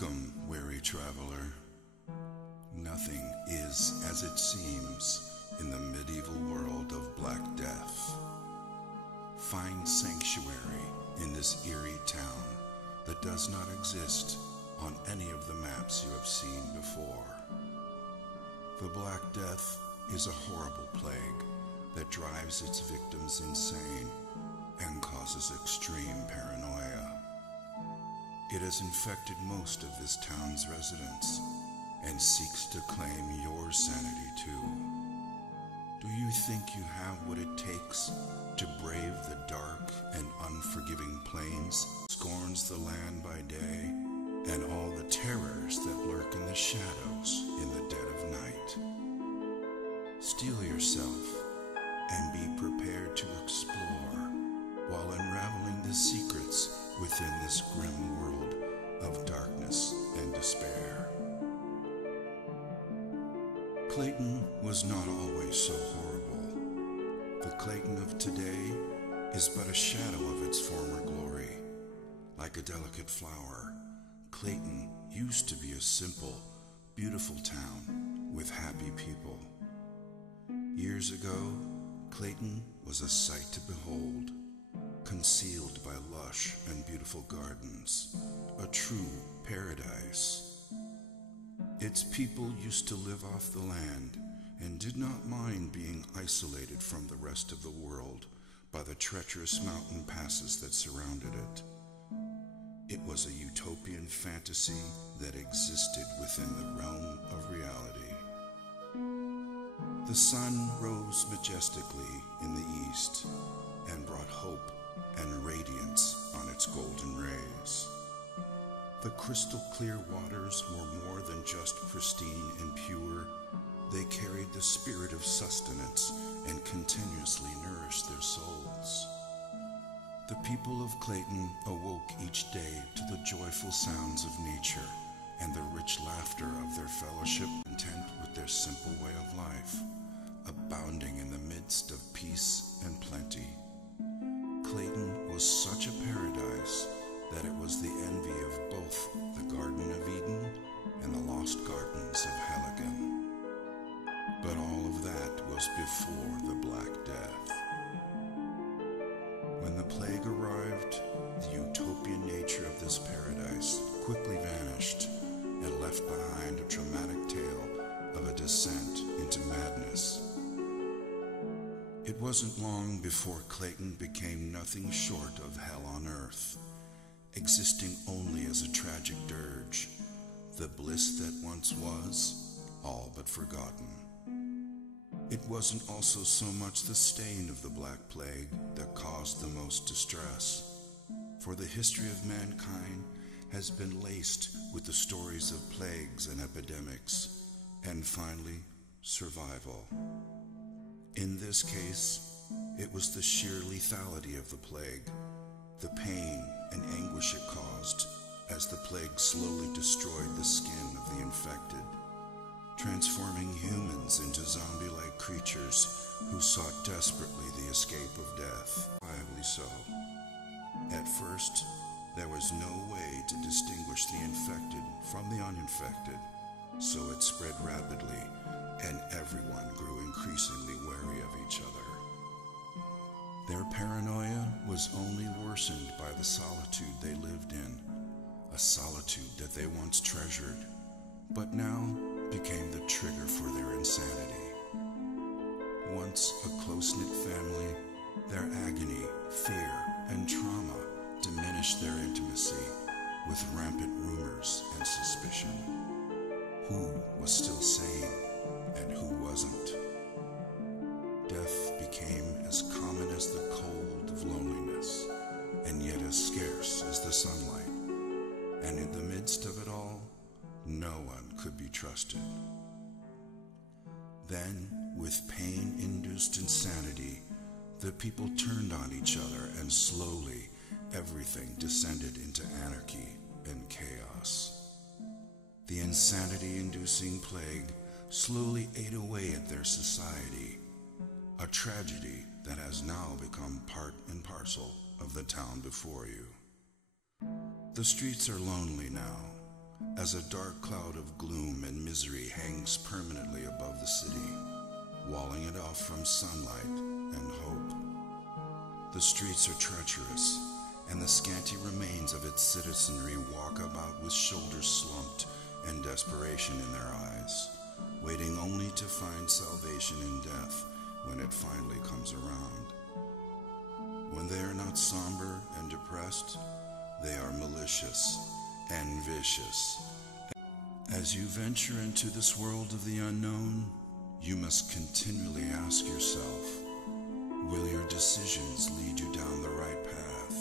Welcome, weary traveler. Nothing is as it seems in the medieval world of Black Death. Find sanctuary in this eerie town that does not exist on any of the maps you have seen before. The Black Death is a horrible plague that drives its victims insane and causes extreme paranoia. It has infected most of this town's residents and seeks to claim your sanity too. Do you think you have what it takes to brave the dark and unforgiving plains, scorns the land by day, and all the terrors that lurk in the shadows in the dead of night? Steel yourself and be prepared to explore while unraveling the secrets within this grim world of darkness and despair. Clayton was not always so horrible. The Clayton of today is but a shadow of its former glory. Like a delicate flower, Clayton used to be a simple, beautiful town with happy people. Years ago, Clayton was a sight to behold, concealed by lush and beautiful gardens, a true paradise. Its people used to live off the land and did not mind being isolated from the rest of the world by the treacherous mountain passes that surrounded it. It was a utopian fantasy that existed within the realm of reality. The sun rose majestically in the east and brought hope and radiance on its golden rays. The crystal clear waters were more than just pristine and pure. They carried the spirit of sustenance and continuously nourished their souls. The people of Clayton awoke each day to the joyful sounds of nature and the rich laughter of their fellowship, content with their simple way of life, abounding in the midst of peace and plenty. Clayton was such a paradise that it was the envy of both the Garden of Eden and the lost gardens of Helgen. But all of that was before the Black Death. When the plague arrived, the utopian nature of this paradise quickly vanished and left behind a dramatic tale of a descent into madness. It wasn't long before Clayton became nothing short of hell on earth, existing only as a tragic dirge, the bliss that once was, all but forgotten. It wasn't also so much the stain of the Black Plague that caused the most distress, for the history of mankind has been laced with the stories of plagues and epidemics, and finally, survival. In this case, it was the sheer lethality of the plague, the pain and anguish it caused as the plague slowly destroyed the skin of the infected, transforming humans into zombie-like creatures who sought desperately the escape of death, viably so. At first, there was no way to distinguish the infected from the uninfected, so it spread rapidly, and everyone grew increasingly wary of each other. Their paranoia was only worsened by the solitude they lived in, a solitude that they once treasured, but now became the trigger for their insanity. Once a close-knit family, their agony, fear, and trauma diminished their intimacy with rampant rumors and suspicion. Who was still sane and who wasn't? Death became as common as the cold of loneliness, and yet as scarce as the sunlight. And in the midst of it all, no one could be trusted. Then, with pain-induced insanity, the people turned on each other, and slowly everything descended into anarchy and chaos. The insanity-inducing plague slowly ate away at their society, a tragedy that has now become part and parcel of the town before you. The streets are lonely now, as a dark cloud of gloom and misery hangs permanently above the city, walling it off from sunlight and hope. The streets are treacherous, and the scanty remains of its citizenry walk about with shoulders slumped and desperation in their eyes, waiting only to find salvation in death when it finally comes around. When they are not somber and depressed, they are malicious and vicious. As you venture into this world of the unknown, you must continually ask yourself, will your decisions lead you down the right path?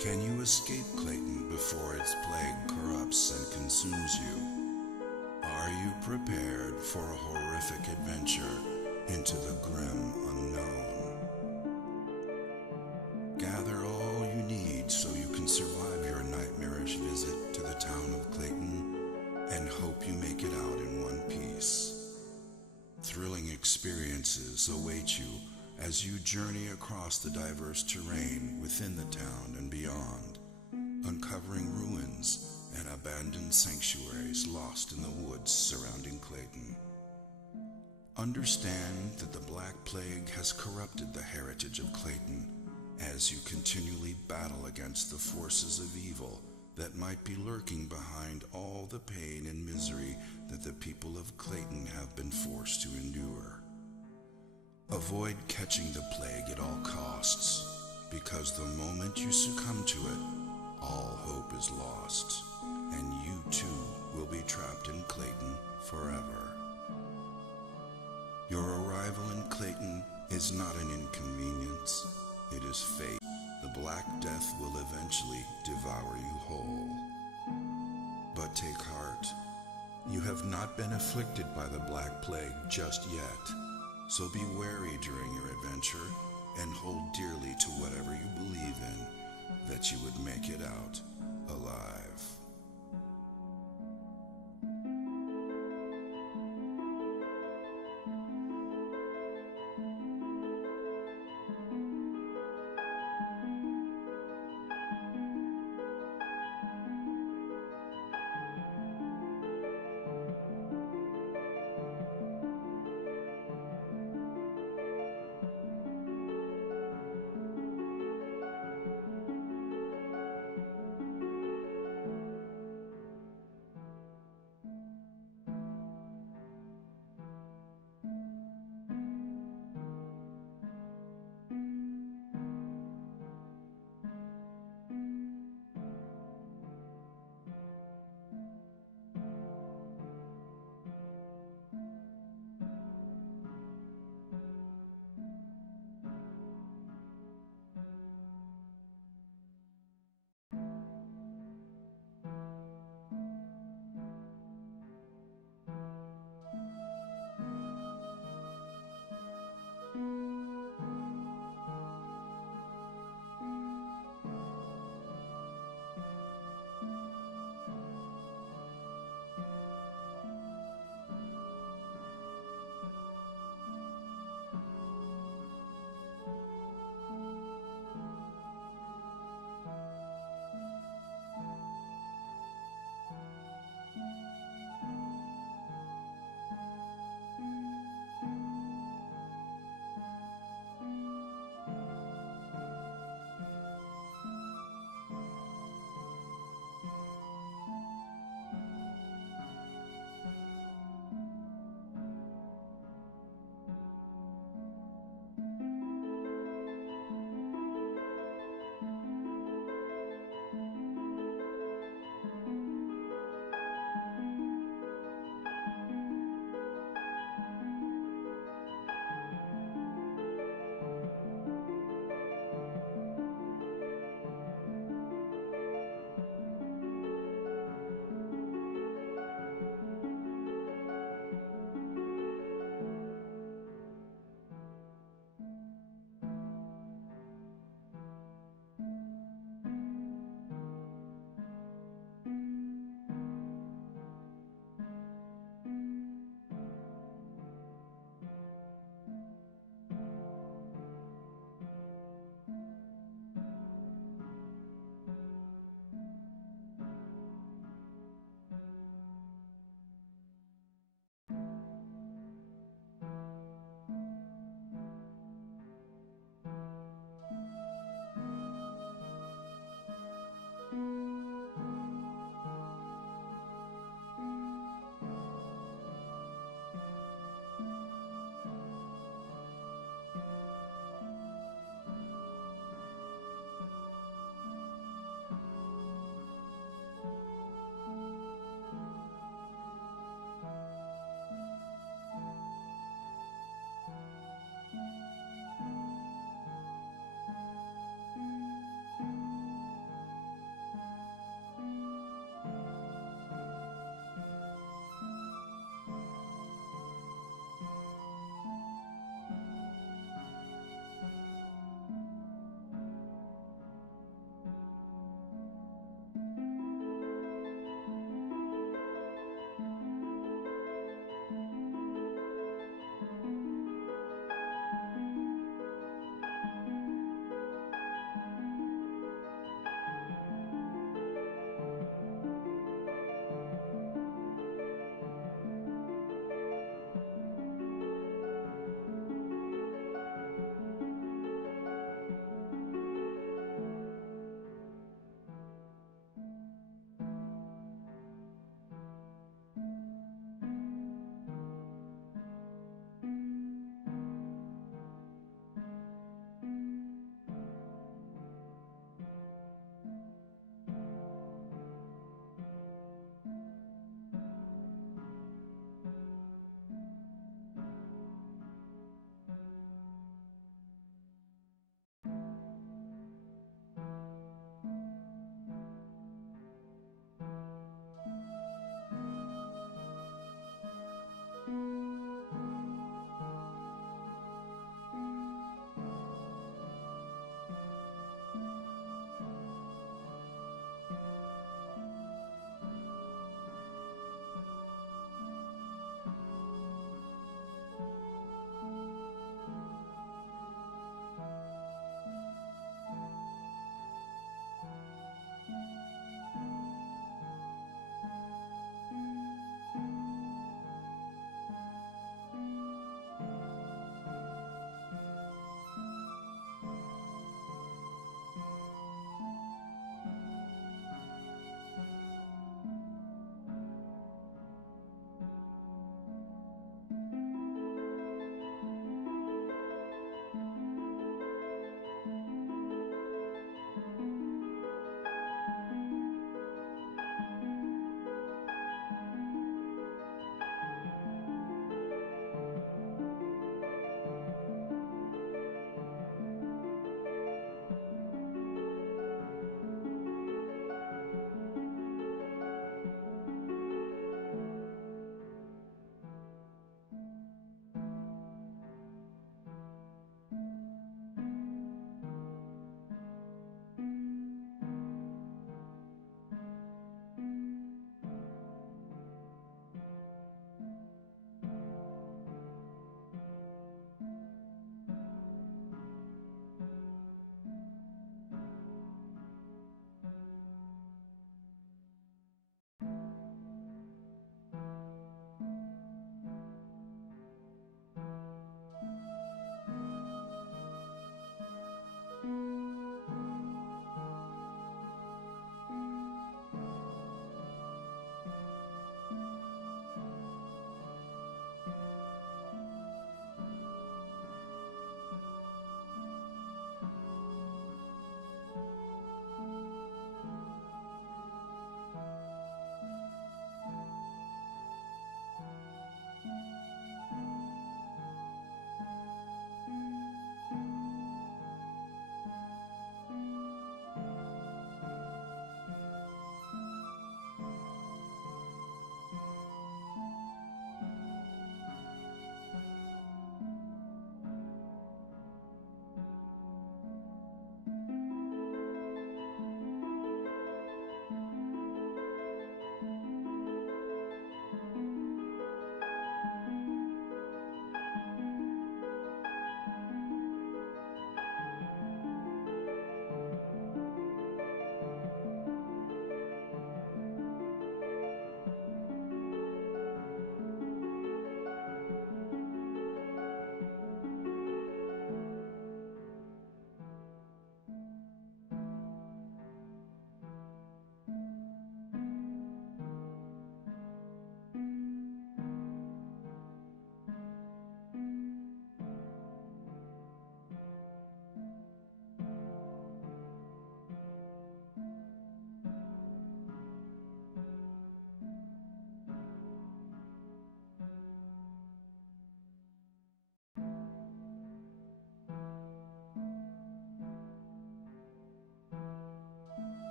Can you escape Clayton before its plague corrupts and consumes you? Are you prepared for a horrific adventure into the grim unknown? Gather all you need so you can survive your nightmarish visit to the town of Clayton, and hope you make it out in one piece. Thrilling experiences await you as you journey across the diverse terrain within the town and beyond, uncovering ruins and abandoned sanctuaries lost in the woods surrounding Clayton. Understand that the Black Plague has corrupted the heritage of Clayton as you continually battle against the forces of evil that might be lurking behind all the pain and misery that the people of Clayton have been forced to endure. Avoid catching the plague at all costs, because the moment you succumb to it, all hope is lost, and you too will be trapped in Clayton forever. Your arrival in Clayton is not an inconvenience, it is fate. The Black Death will eventually devour you whole. But take heart, you have not been afflicted by the Black Plague just yet, so be wary during your adventure and hold dearly to whatever you believe in, that you would make it out alive.